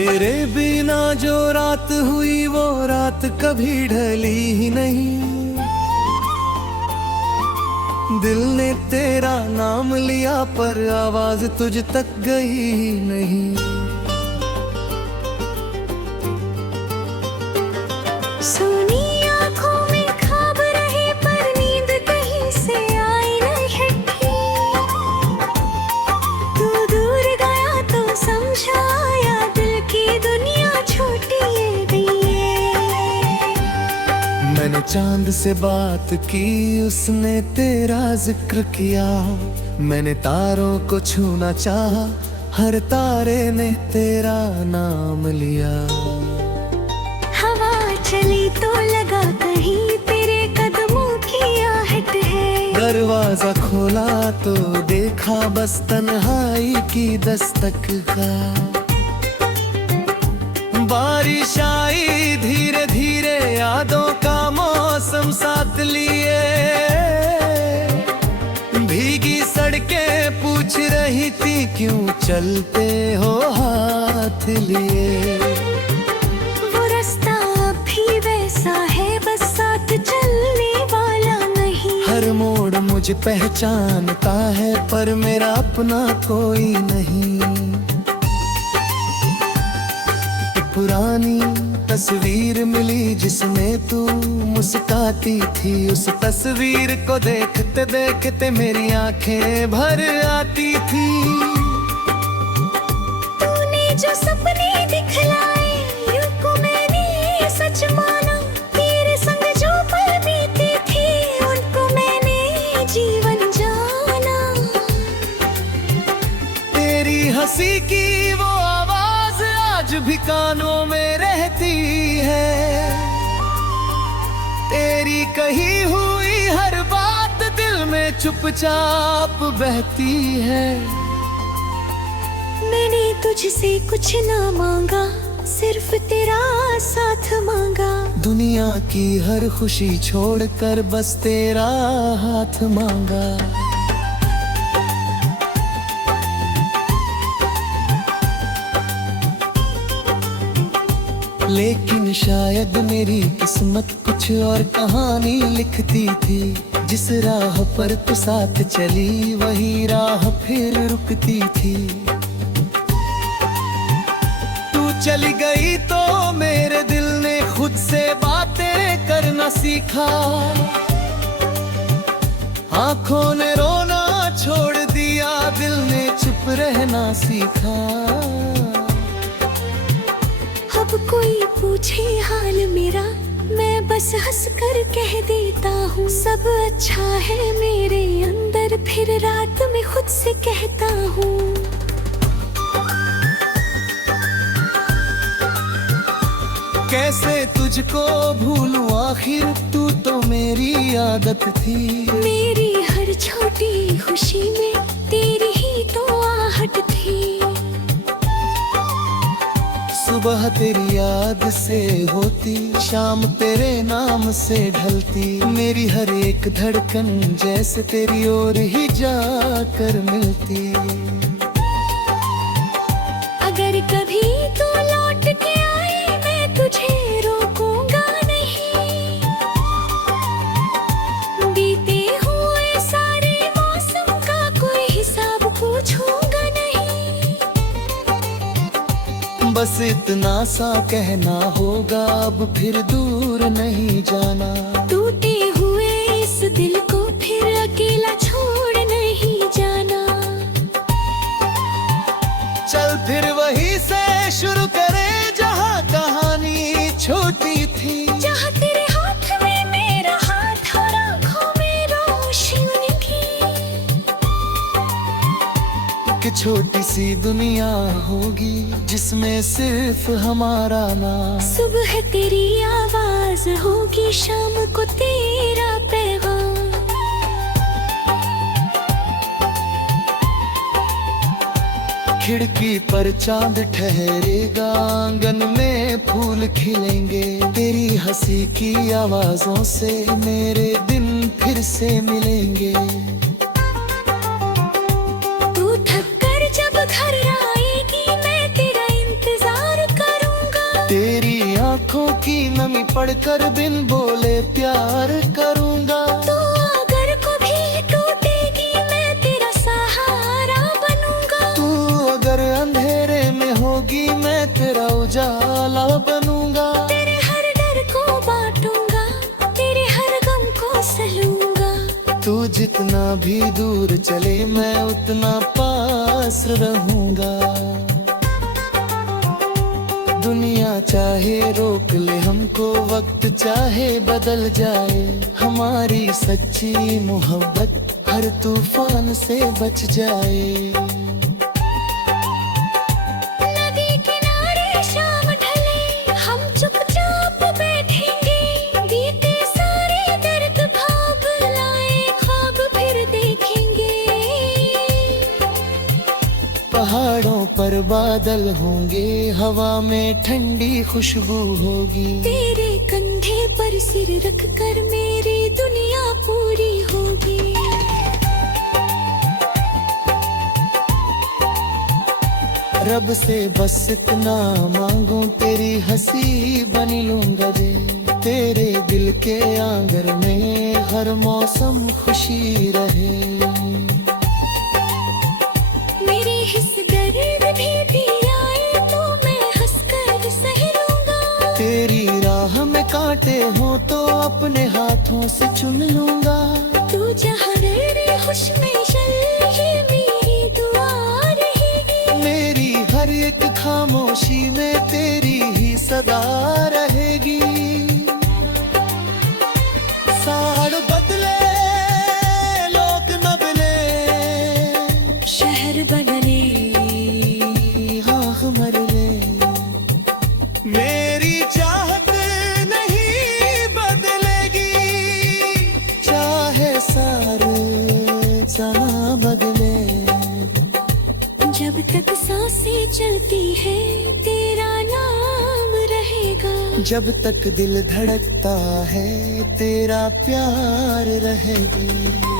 तेरे बिना जो रात हुई वो रात कभी ढली ही नहीं। दिल ने तेरा नाम लिया पर आवाज तुझ तक गई ही नहीं। सोनी आँखों में ख्वाब रहे पर नींद कहीं से आई नहीं। तू दूर गया तो समझाया दिल की दुनिया छोटी है। मैंने चांद से बात की उसने तेरा जिक्र किया। मैंने तारों को छूना चाहा हर तारे ने तेरा नाम लिया। हवा चली तो लगा कहीं तेरे कदमों की आहट है। दरवाजा खोला तो देखा बस तन्हाई की दस्तक का। बारिश आई धीरे धीरे यादों का मौसम साथ लिए। भीगी सड़कें पूछ रही थी क्यों चलते हो हाथ लिए। वो रास्ता भी वैसा है बस साथ चलने वाला नहीं। हर मोड़ मुझे पहचानता है पर मेरा अपना कोई नहीं। पुरानी तस्वीर मिली जिसमें तू मुस्काती थी। उस तस्वीर को देखते देखते मेरी आंखें भर आती थी। तूने जो सपने दिखलाए उनको मैंने सच माना। तेरे संग जो पल बीते थे उनको मैंने जीवन जाना। तेरी हंसी की वो आवाज आज भी कानों में रहती है। तेरी कही हुई हर बात दिल में चुपचाप बहती है। मैंने तुझसे कुछ ना मांगा सिर्फ तेरा साथ मांगा। दुनिया की हर खुशी छोड़कर बस तेरा हाथ मांगा। लेकिन शायद मेरी किस्मत कुछ और कहानी लिखती थी। जिस राह पर तू साथ चली वही राह फिर रुकती थी। तू चली गई तो मेरे दिल ने खुद से बातें करना सीखा। आंखों ने रोना छोड़ दिया दिल ने चुप रहना सीखा। अब कोई पूछे हाल मेरा मैं बस हंस कर कह देता हूँ सब अच्छा है मेरे अंदर। फिर रात में खुद से कहता हूँ। कैसे तुझको भूलूं आखिर तू तो मेरी आदत थी। मेरी हर छोटी खुशी में तेरी ही तो आहट थी। सुबह तेरी याद से होती शाम तेरे नाम से ढलती। मेरी हर एक धड़कन जैसे तेरी ओर ही जाकर मिलती। अगर कभी तू लौट के आए मैं तुझे रोकूंगा नहीं। बीते हुए सारे मौसम का कोई हिसाब पूछूंगा नहीं। बस इतना सा कहना होगा अब फिर दूर नहीं जाना। टूटे हुए इस दिल को फिर अकेला छोड़ नहीं जाना। चल फिर वहीं से शुरू करें जहाँ कहानी छोटी थी। जहाँ तेरे हाथ में मेरा हाथ और आँखों में रोशनी की। एक छोटी सी दुनिया होगी जिसमें सिर्फ हमारा नाम। सुबह तेरी आवाज होगी शाम को तेरा पैगाम। खिड़की पर चांद ठहरेगा आंगन में फूल खिलेंगे। तेरी हंसी की आवाजों से मेरे दिन फिर से मिलेंगे। तू थक कर जब घर आएगी मैं तेरा इंतजार की नमी पढ़कर बिन बोले प्यार करूँगा। तू अगर कभी टूटेगी मैं तेरा सहारा बनूंगा। तू अगर अंधेरे में होगी मैं तेरा उजाला बनूंगा। तेरे हर डर को बांटूंगा, तेरे हर गम को सहलूंगा। तू जितना भी दूर चले मैं उतना पास रहूंगा। दुनिया चाहे रोक ले हमको, वक्त चाहे बदल जाए, हमारी सच्ची मोहब्बत हर तूफान से बच जाए। नदी किनारे शाम ढले हम चुपचाप बैठेंगे, बीते सारे दर्द भाग लाए ख्वाब फिर देखेंगे। पहाड़ों पर बादल होंगे, हवा में ठंडी खुशबू होगी। तेरे कंधे पर सिर रख कर मेरी दुनिया पूरी होगी। रब से बस इतना मांगू, तेरी हंसी बन लूंगा दे। तेरे दिल के आंगन में हर मौसम खुशी रहे। मेरे हिस्स दर्द भी आए तो मैं हंसकर सह लूंगा। तेरी राह में कांटे हो तो अपने हाथों से चुन लूंगा। तू जहाँ रहे खुश में चल, ये मेरी दुआ रहेगी। मेरी हर एक खामोशी में तेरी ही सदा रहेगी। साड़ बदले लोग न बदले, शहर बदले आँख मर ले, मेरी चाहत नहीं बदलेगी। चाहे सारे जहाँ बदले, जब तक सांसें चलती है तेरा नाम रहेगा। जब तक दिल धड़कता है तेरा प्यार रहेगा।